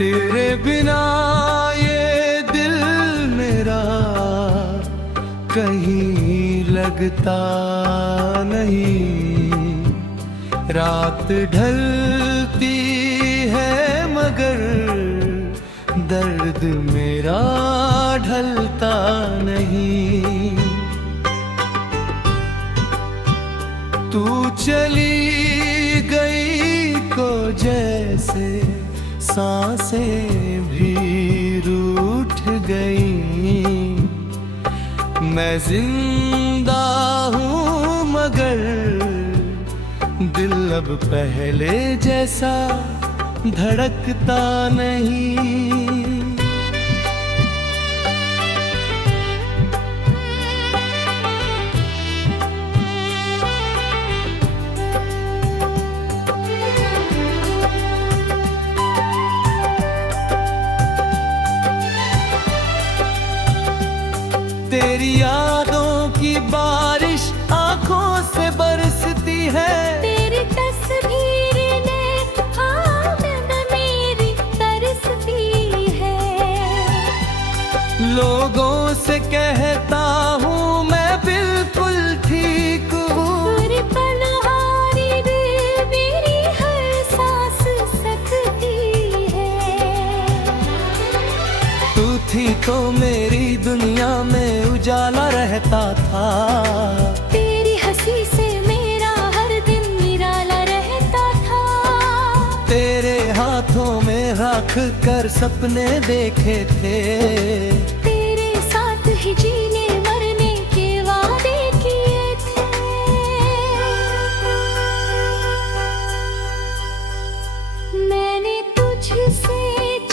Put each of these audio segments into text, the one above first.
तेरे बिना ये दिल मेरा कहीं लगता नहीं। रात ढलती है मगर दर्द मेरा ढलता नहीं। तू चली गई को जैसे सांसें भी रूठ गई। मैं जिंदा हूँ मगर दिल अब पहले जैसा धड़कता नहीं। तेरी यादों की बारिश आंखों से बरसती है। तेरी तस्वीर ने ख्वाब में मेरी तरसती है। लोगों से कहता हूँ मैं बिल्कुल ठीक हूँ। तेरी पनहारी दिल मेरी हर सांस सकती है। तू थी तो मेरी दुनिया में उजाला रहता था। तेरी हंसी से मेरा हर दिन निराला रहता था। तेरे हाथों में रख कर सपने देखे थे। तेरे साथ ही जीने मरने के वादे किए थे। मैंने तुझसे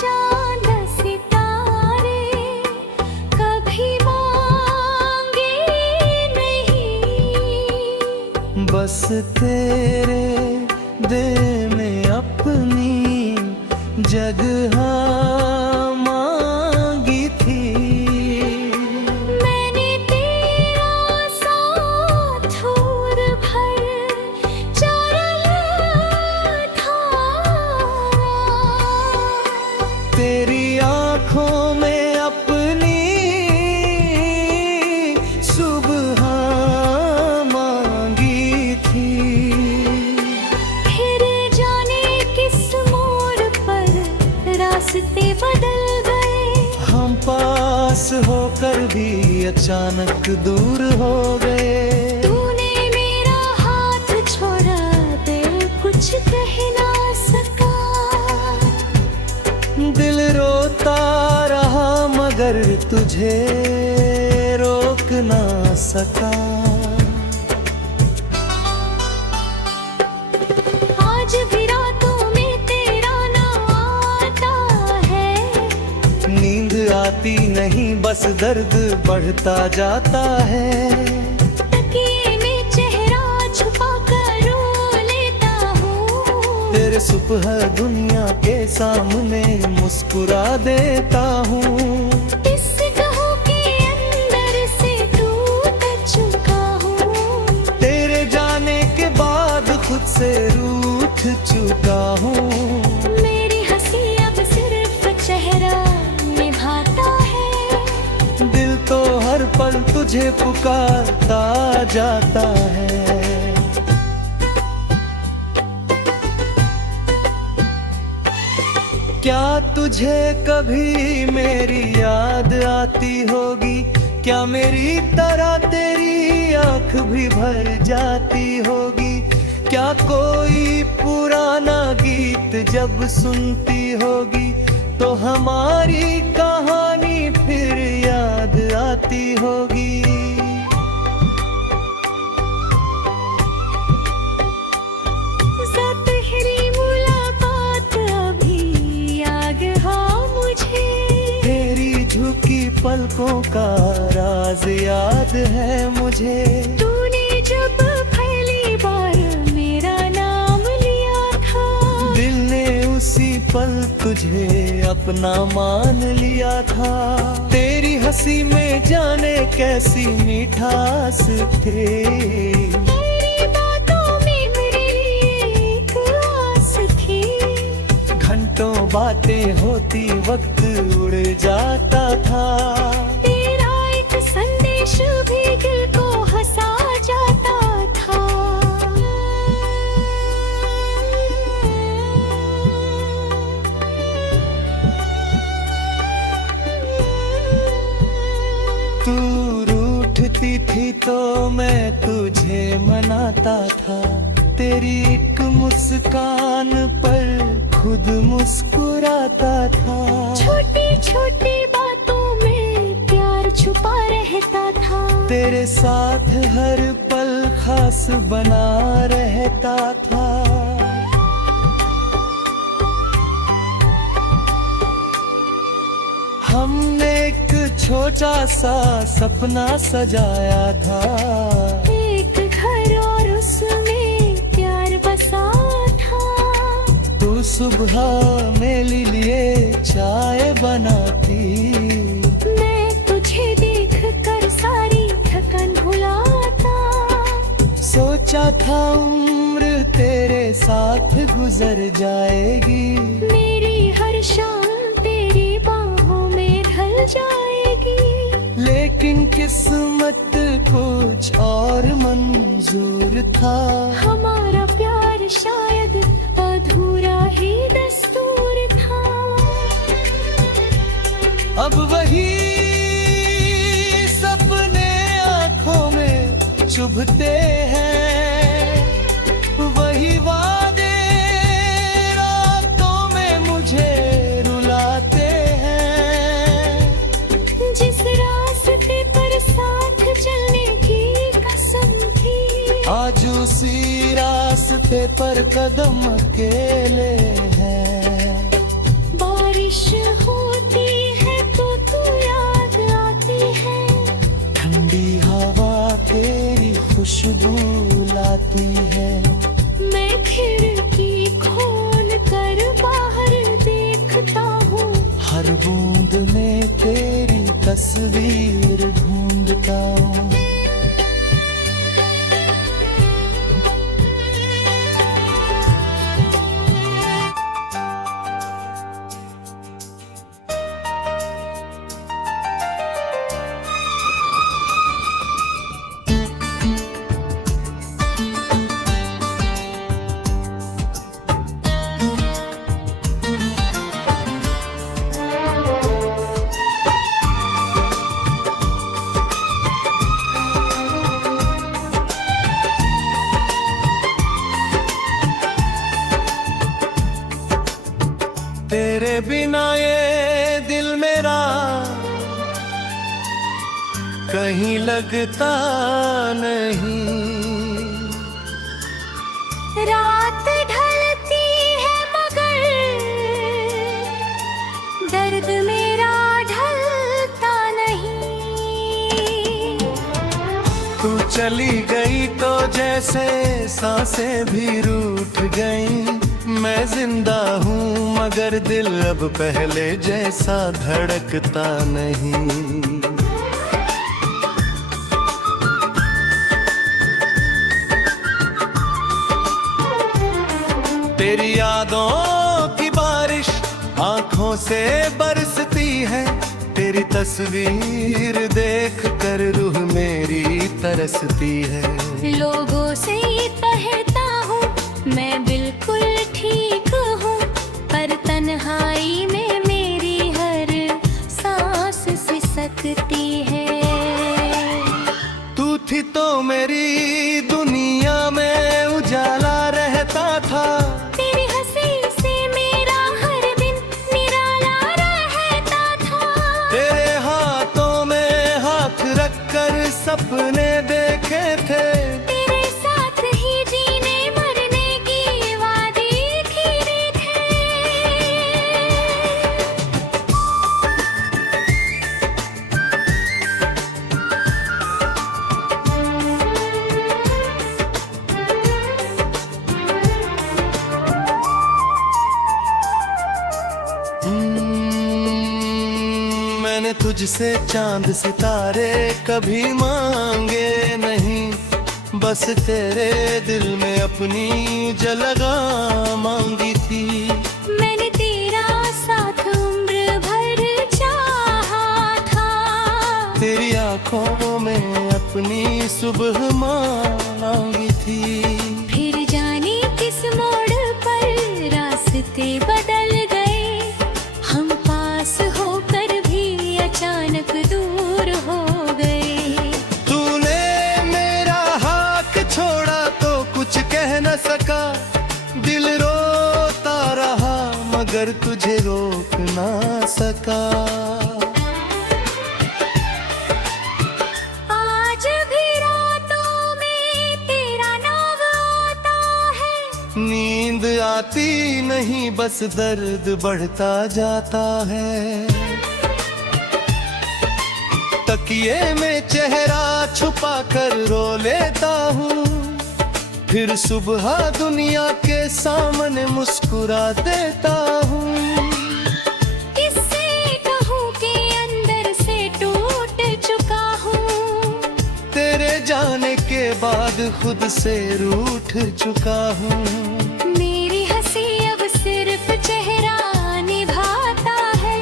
चांद सितारे कभी बस तेरे दिल में अपनी जगह मांगी थी। मैंने तेरा साथ छोड़ भर चला था। तेरी आँखों में अपनी सुबह रास्ते बदल गए। हम पास होकर भी अचानक दूर हो गए। तूने मेरा हाथ छोड़ा दिल कुछ कह ना सका। दिल रोता रहा मगर तुझे रोक ना सका। आज भी रातों में तेरा नाम आता है। नींद आती नहीं बस दर्द बढ़ता जाता है। तकिए में चेहरा छुपा कर रो लेता हूँ। तेरे सुबह दुनिया के सामने मुस्कुरा देता हूँ। इस गहू के अंदर से टूट चुका हूँ। तेरे जाने के बाद खुद से रूठ चुका हूँ। मेरी हंसी अब सिर्फ चेहरा निभाता है। दिल तो हर पल तुझे पुकारता जाता है। क्या तुझे कभी मेरी याद आती होगी? क्या मेरी तरह तेरी आँख भी भर जाती होगी? क्या कोई पुराना गीत जब सुनती होगी तो हमारी कहानी फिर याद आती होगी? ज़ाहिरी मुलाकात अभी याद है मुझे। तेरी झुकी पलकों का राज याद है मुझे। तूने जब पहली बार मेरा नाम लिया था, दिल ने उसी पल तुझे अपना मान लिया था। तेरी हंसी में जाने कैसी मिठास थे। तेरी बातों में मेरे लिए एक आस थी। घंटों बातें होती वक्त उड़ जाता था। तेरा एक संदेश भी दिल को हंसा जाता था। तू रूठती थी तो मैं तुझे मनाता था। तेरी एक मुस्कान पर खुद मुस्कुराता था। छोटी छोटी बातों में प्यार छुपा रहता था। तेरे साथ हर पल खास बना रहता था। हमने एक छोटा सा सपना सजाया था। एक घर और उसमें प्यार बसा था। तू सुबह मेरे लिए चाय बनाती। मैं तुझे देखकर सारी थकन भुलाता। सोचा था उम्र तेरे साथ गुजर जाएगी। मेरी हर शाम तेरी बाहों में ढल जाएगी। लेकिन किस्मत कुछ और मंजूर था। हमारा प्यार शायद अधूरा ही दस्तूर था। अब वही सपने आंखों में चुभते हैं। वही वादे रातों में मुझे रुलाते हैं। जिस रास्ते पर साथ चलने की कसम थी, आज उसी रास्ते पर कदम अकेले हैं। बारिश होती है तो तू याद आती है। ठंडी हवा तेरी खुशबू लाती है। मैं खिड़की खोल कर बाहर देखता हूँ। हर बूंद में तेरी तस्वीर ढूंढता हूँ। तेरे बिना ये दिल मेरा कहीं लगता नहीं। रात ढलती है मगर दर्द मेरा ढलता नहीं। तू चली गई तो जैसे सांसें भी रूठ गईं। मैं जिंदा हूँ मगर दिल अब पहले जैसा धड़कता नहीं। तेरी यादों की बारिश आंखों से बरसती है। तेरी तस्वीर देख कर रूह मेरी तरसती है। लोगों से कहता हूँ मैं बिल्कुल ठीक हूँ, पर तन्हाई में मेरी हर सांस सिसकती है। तू थी तो मेरी दुनिया में उजाला रहता था। तेरी हंसी से मेरा हर दिन निराला रहता था। तेरे हाथों में हाथ रखकर सपने देखे थे। तेरे साथ ही जीने मरने की वादे खीरे थे। मैंने तुझसे चांद सितारे कभी मांगे नहीं। बस तेरे दिल में अपनी जलगा मांगी थी। मैंने तेरा रास्ते बदल गए, हम पास होकर भी अचानक दूर हो गए। तूने मेरा हाथ छोड़ा तो कुछ कह न सका, दिल रोता रहा मगर तुझे रोक ना सका। आज भी रातों में तेरा नाम आता है, नींद आती नहीं बस दर्द बढ़ता जाता है। तकिए में चेहरा छुपा कर रो लेता हूँ, फिर सुबह दुनिया के सामने मुस्कुरा देता हूँ। किससे कहूँ कि अंदर से टूट चुका हूँ, तेरे जाने के बाद खुद से रूठ चुका हूँ। मेरी हंसी अब सिर्फ चेहरा निभाता है,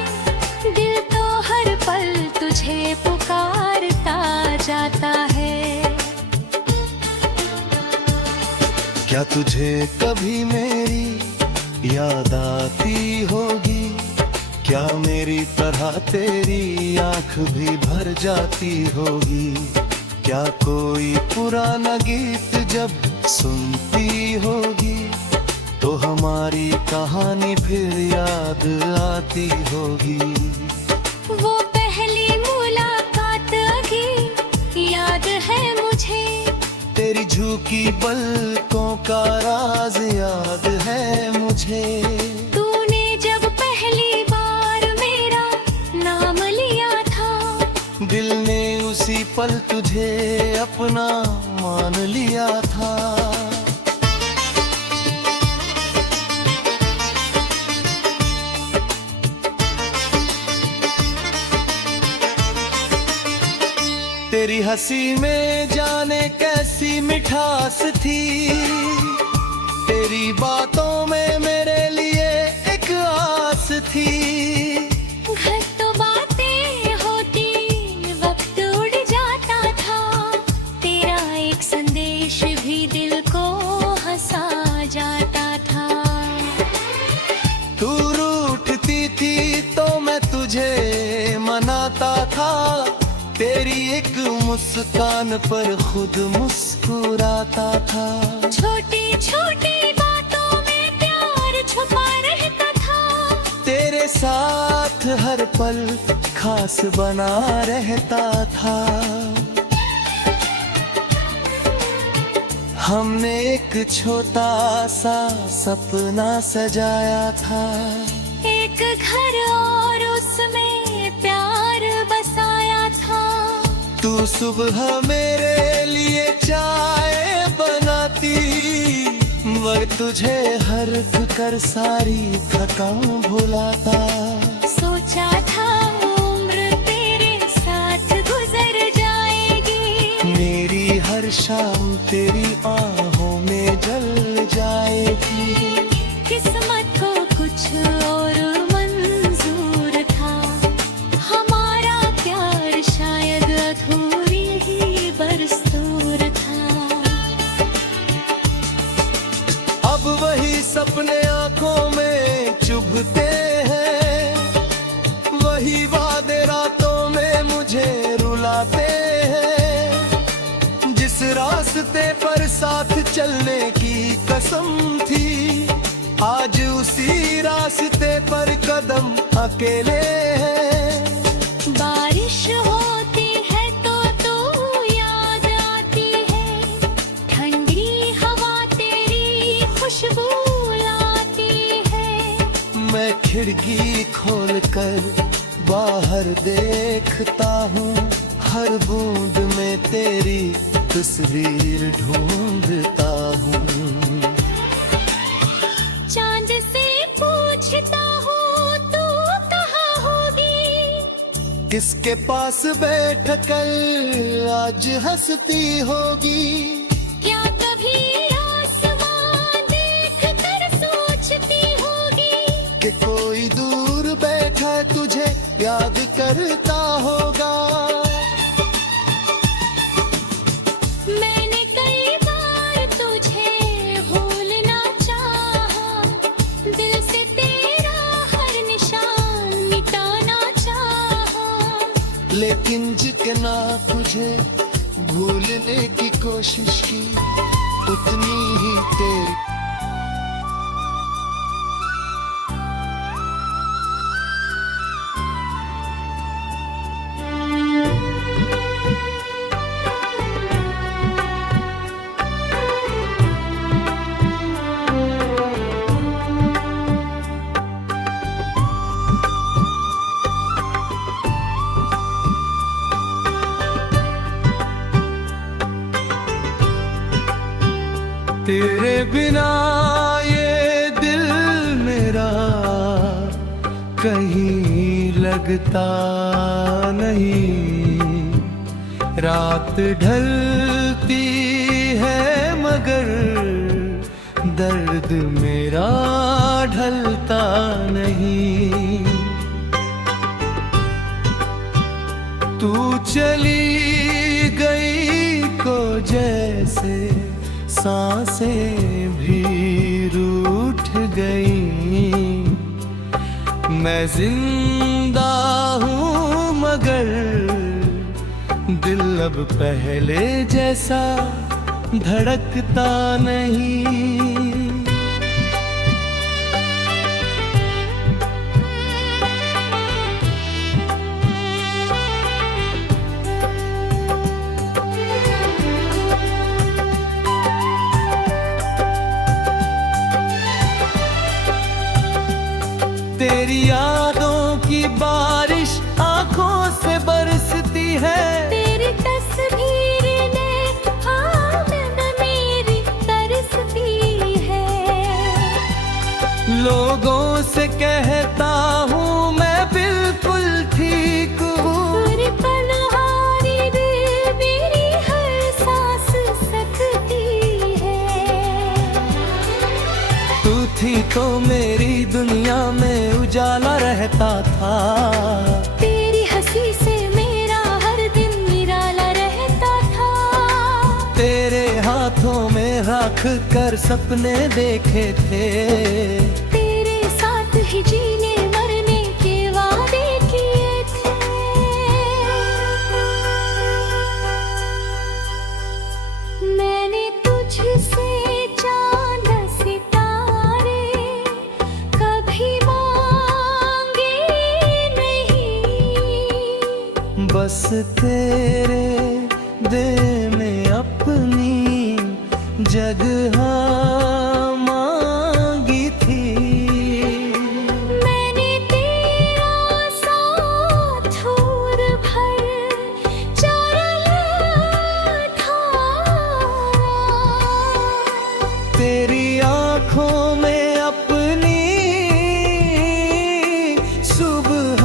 दिल तो हर पल तुझे पुकारता जाता है। क्या तुझे कभी मेरी याद आती होगी, क्या मेरी तरह तेरी आंख भी भर जाती होगी। क्या कोई पुराना गीत जब सुनती होगी तो हमारी कहानी फिर याद आती होगी। वो पहली मुलाकात अभी याद है मुझे, तेरी झुकी पलकों का राज याद है मुझे। तूने जब पहली बार मेरा नाम लिया था, दिल ने उसी पल तुझे अपना मान लिया था। तेरी हंसी में जाने कैसी मिठास थी, तेरी बातों में मेरे लिए एक आस थी। घर तो बातें होती वक्त उड़ जाता था, तेरा एक संदेश भी दिल को हंसा जाता था। तू रूठती थी तो मैं तुझे मनाता था, तेरी एक मुस्कान पर खुद मुस्कुराता था। छोटी छोटी बातों में प्यार छुपा रहता था, तेरे साथ हर पल खास बना रहता था। हमने एक छोटा सा सपना सजाया था, एक घर और उसमें प्यार बसाया था। तू सुबह मेरे लिए चाय बनाती, वक्त तुझे हर्क कर सारी थकान भुलाता। सोचा था उम्र तेरे साथ गुजर जाएगी, मेरी हर शाम तेरी आहों में जल जाएगी। किस्मत को कुछ और मंजूर था, हमारा प्यार शायद अधूरी ही बरसूर था। अब वही सपने आंखों में चुभते हैं, वही वादे रातों में मुझे रुलाते हैं। जिस रास्ते पर साथ चलने की कसम थी, आज उसी रास्ते पर कदम अकेले हैं। बारिश होती है तो तू याद आती है, ठंडी हवा तेरी खुशबू लाती है। मैं खिड़की खोलकर बाहर देखता हूँ, हर बूंद में तेरी तस्वीर ढूंढता हूँ। चांद से पूछता हूँ तू कहाँ होगी, किसके पास बैठ कर आज हंसती होगी। क्या कभी आसमां देख कर सोचती होगी, कि कोई दूर बैठा तुझे याद करता होगा। मैंने कई बार तुझे भूलना चाहा, दिल से लेकिन जितना तुझे भूलने की कोशिश की उतनी ही तेरी तेरे बिना ये दिल मेरा कहीं लगता नहीं। रात ढलती है मगर दर्द मेरा ढलता नहीं। तू चली गई को जैसे सांसें भी रूठ गई। मैं जिंदा हूँ मगर दिल अब पहले जैसा धड़कता नहीं। तेरी यादों की बारिश आंखों से बरसती है। तेरी तस्वीर ने आमद मेरी तरसती है। लोगों से कहता हूँ मैं बिल्कुल ठीक हूँ। तेरी पनहारी दिल मेरी हर सांस सकती है। तू थी तो मेरी दुनिया में उजाला रहता था। तेरी हंसी से मेरा हर दिन निराला रहता था। तेरे हाथों में रख कर सपने देखे थे। तेरे साथ ही जीने मरने के वादे किए थे। मैंने तुझसे चांद सितारे कभी बस तेरे दिल में अपनी जगह मांगी थी। मैंने तेरा साथ और भर चला था। तेरी आंखों में अपनी सुबह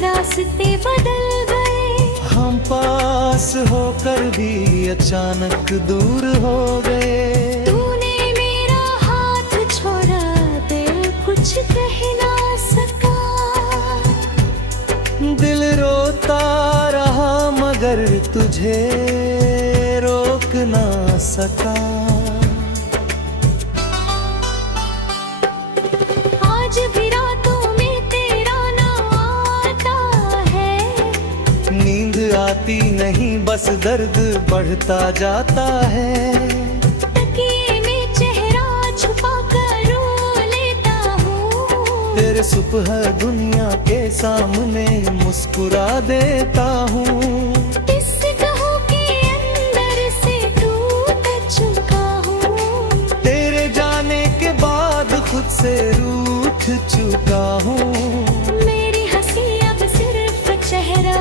रास्ते बदल गए। हम पास होकर भी अचानक दूर हो गए। तूने मेरा हाथ छोड़ा दिल कुछ कह ना सका। दिल रोता रहा मगर तुझे रोक ना सका। आज भी रातों में तेरा नाम आता है। नींद आती नहीं बस दर्द बढ़ता जाता है। तकिए में चेहरा छुपा कर रो लेता हूँ। तेरे सुबह दुनिया के सामने मुस्कुरा देता हूँ। इस गहू के अंदर से टूट चुका हूँ। तेरे जाने के बाद खुद से रूठ चुका हूँ। मेरी हंसी अब सिर्फ चेहरा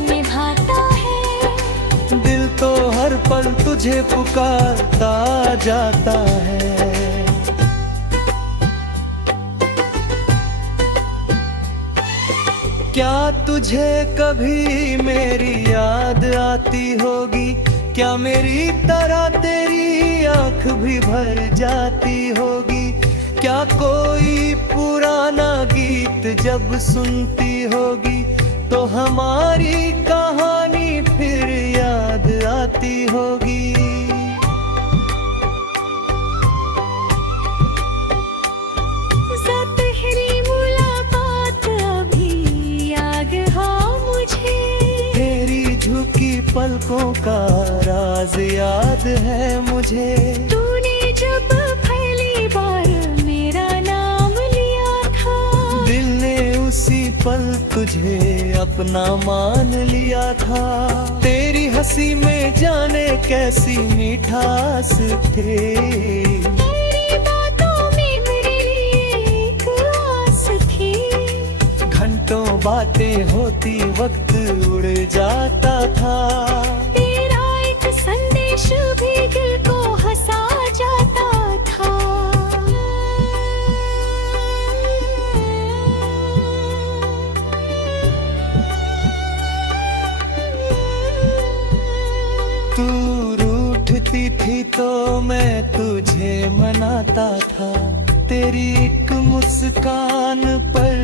निभाता है। दिल तो हर पल तुझे पुकारता जाता है। क्या तुझे कभी मेरी याद आती होगी? क्या मेरी तरह तेरी आंख भी भर जाती होगी? क्या कोई पुराना गीत जब सुनती होगी तो हमारी कहानी फिर याद आती होगी? पलकों का राज याद है मुझे। तूने जब पहली बार मेरा नाम लिया था, दिल ने उसी पल तुझे अपना मान लिया था। तेरी हंसी में जाने कैसी मिठास थे, तेरी बातों में मेरे लिए एक आस थी। घंटों बातें होती वक्त उड़ जाता था। तेरा एक संदेश भी दिल को हंसा जाता था। तू रूठती थी तो मैं तुझे मनाता था। तेरी एक मुस्कान पर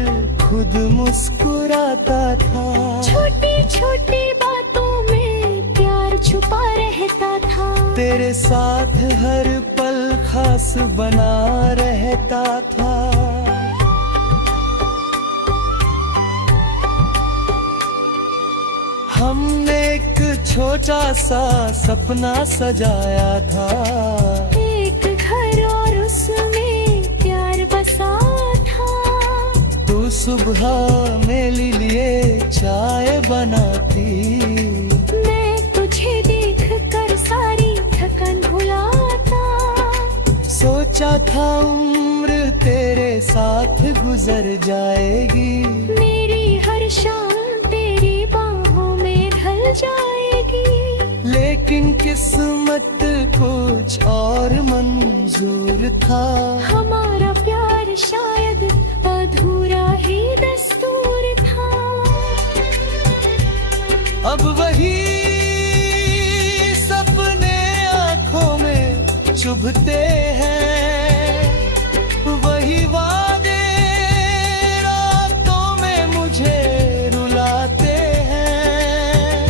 खुद मुस्कुराता था। छोटी छोटी बातों में प्यार छुपा रहता था। तेरे साथ हर पल खास बना रहता था। हमने एक छोटा सा सपना सजाया था। एक घर और उसमें प्यार बसा था। तू सुबह मेरे लिए चाय बनाती। मैं तुझे देख कर सारी थकन भुलाता। सोचा था उम्र तेरे साथ गुजर जाएगी। मेरी हर शाम तेरी बाहों में ढल जाएगी। लेकिन किस्मत कुछ और मंजूर था। हमारा प्यार शायद अधूरा ही दस्तूर था। अब वही सपने आँखों में चुभते हैं। वही वादे रातों में मुझे रुलाते हैं।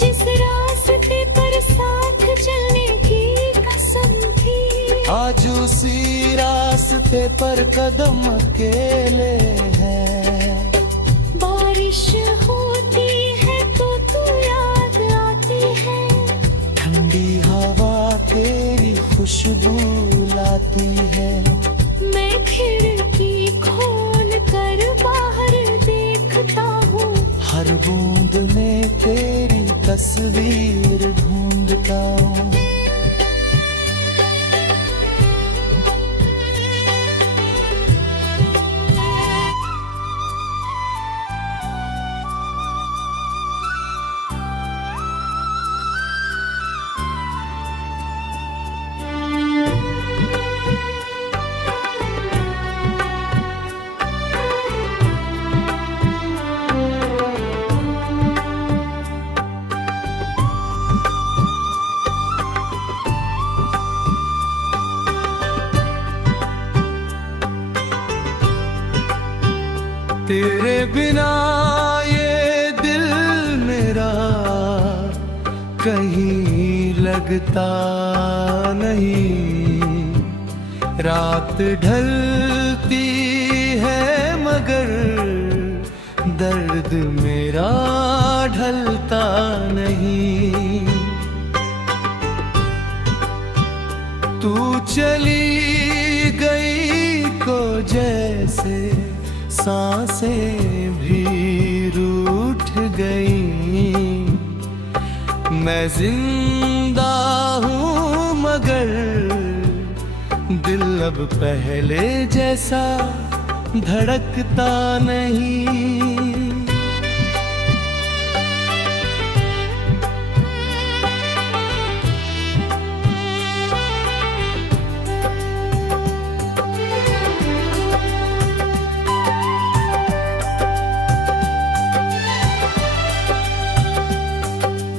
जिस रास्ते पर साथ चलने की कसम थी, आज उसी रास्ते पर कदम अकेले हैं। बारिश होती है तो तू याद आती है। ठंडी हवा तेरी खुशबू लाती है। मैं खिड़की खोल कर बाहर देखता हूँ। हर बूंद में तेरी तस्वीर ढूंढता हूँ। तेरे बिना ये दिल मेरा कहीं लगता नहीं। रात ढलती है मगर दर्द मेरा ढलता नहीं। तू चली गई को जैसे सांसें भी रूठ गई। मैं जिंदा हूँ मगर दिल अब पहले जैसा धड़कता नहीं।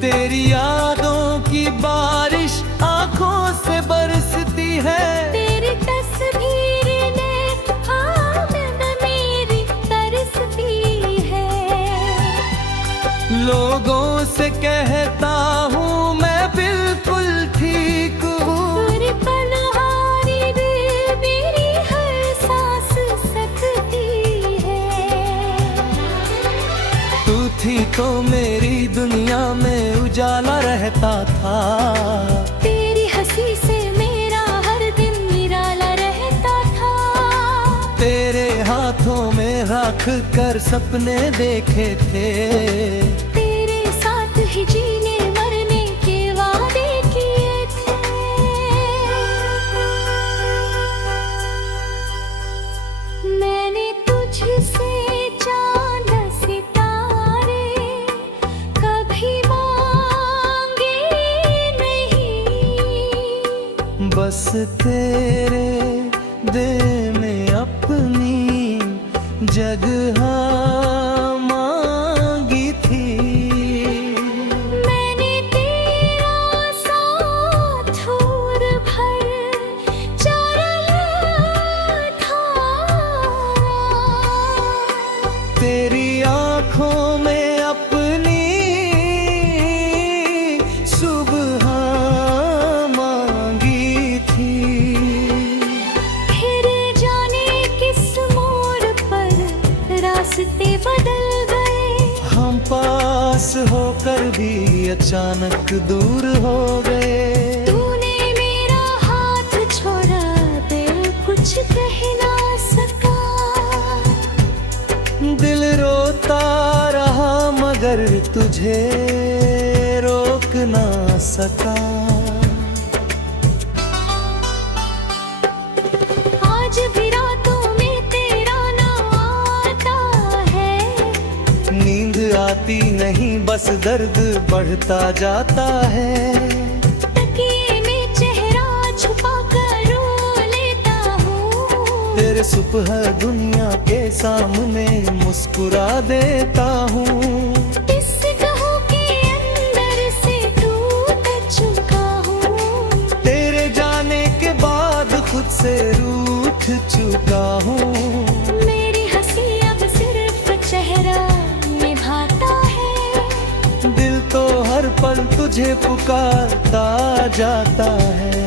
तेरी यादों की बारिश आंखों से बरसती है। तेरी तस्वीर ने आमद मेरी तरसती है। लोगों से कहता हूँ मैं बिल्कुल ठीक हूँ। तेरी पनहारी दिल मेरी हर सांस सकती है। तू थी तो मेरी दुनिया में रहता था। तेरी हंसी से मेरा हर दिन निराला रहता था। तेरे हाथों में रख कर सपने देखे थे। तेरे साथ ही जीने मरने के वादे किए थे। मैंने तुझसे चांद सितारे कभी मांगे नहीं। बस तेरे दिल में अपनी जगह मांगी थी। मैंने तेरा साथ और भर चला था। तेरी आँखों में अपनी सुबह मांगी थी। फिर जाने किस मोड़ पर रास्ते बदल गए। हम पास होकर भी अचानक दूर हो गए। तूने मेरा हाथ छोड़ा, दिल कुछ कह ना सका। दिल रोता रहा मगर तुझे रोक ना सका। आज भी रातों में तेरा नाम आता है। नींद आती नहीं बस दर्द बढ़ता जाता है। तकिए में चेहरा छुपा कर रो लेता हूँ। तेरे सुबह दुनिया के सामने मुस्कुरा देता हूँ। इस गहू के अंदर से टूट चुका हूँ। तेरे जाने के बाद खुद से रूठ चुका हूँ। मेरी हंसी अब सिर्फ चेहरा निभाता है। दिल तो हर पल तुझे पुकारता जाता है।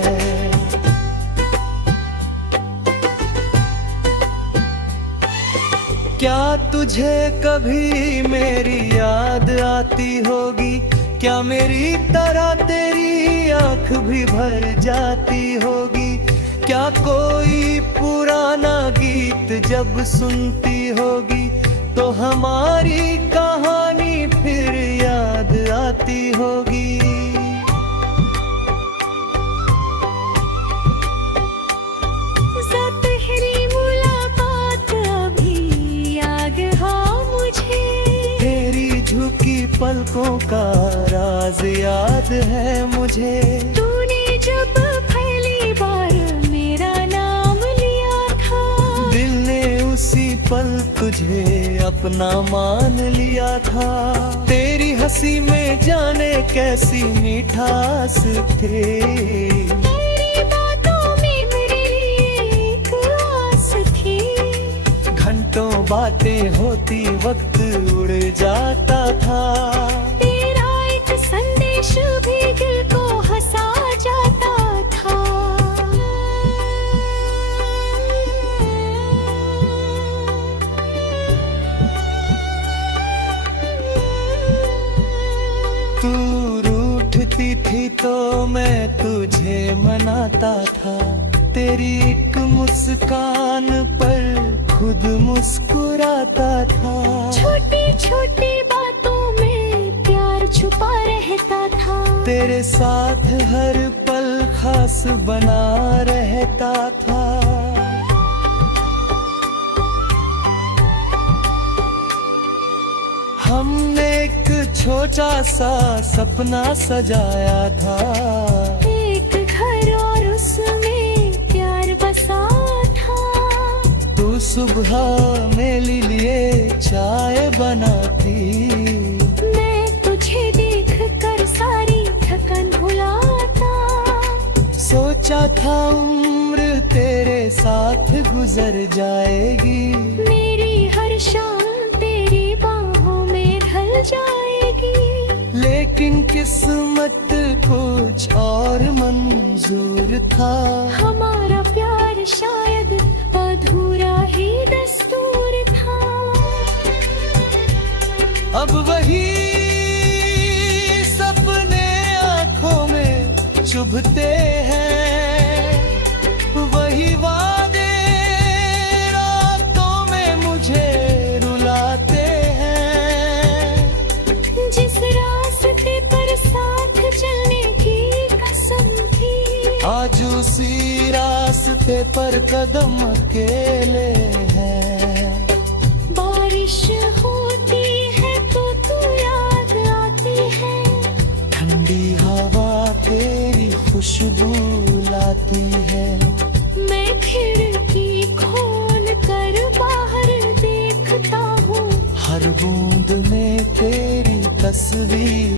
क्या तुझे कभी मेरी याद आती होगी? क्या मेरी तरह तेरी आँख भी भर जाती होगी? क्या कोई पुराना गीत जब सुनती होगी तो हमारी कहानी फिर याद आती होगी? तेरी मुलाकात अभी याद है मुझे। तेरी झुकी पलकों का राज याद है मुझे। तूने जब पहली बार मेरा नाम लिया था। दिल ने उसी पल तुझे अपना मान लिया था। तेरी हंसी में जाने कैसी मिठास थे। तेरी बातों में मेरे लिए एक आस थी। घंटों बातें होती वक्त उड़ जाता था। तेरा एक संदेश भी दिल को हंसा जाता था। तू रूठती थी तो मैं तुझे मनाता था। तेरी एक मुस्कान पर खुद मुस्कुराता था। छोटी छोटी बातों में प्यार छुपा रहता था। तेरे साथ हर पल खास बना रहता था। हमने एक छोटा सा सपना सजाया था। एक घर और उसमें प्यार बसा था। तू सुबह मेरे लिए चाय बनाती। मैं तुझे देख कर सारी थकन भुलाता। सोचा था उम्र तेरे साथ गुजर जाएगी। मेरी हर शाम तेरी बाहों में ढल जाएगी। लेकिन किस्मत कुछ और मंजूर था। हमारा प्यार शायद अधूरा ही दस्तूर था। अब वही सपने चुभते हैं, वही वादे रातों में मुझे रुलाते हैं। जिस रास्ते पर साथ चलने की कसम थी, आज उसी रास्ते पर कदम अकेले हैं। बारिश होती है तो तू याद आती है, ठंडी हवा तेरी खुशबू लाती है। मैं खिड़की खोल कर बाहर देखता हूँ, हर बूंद में तेरी तस्वीर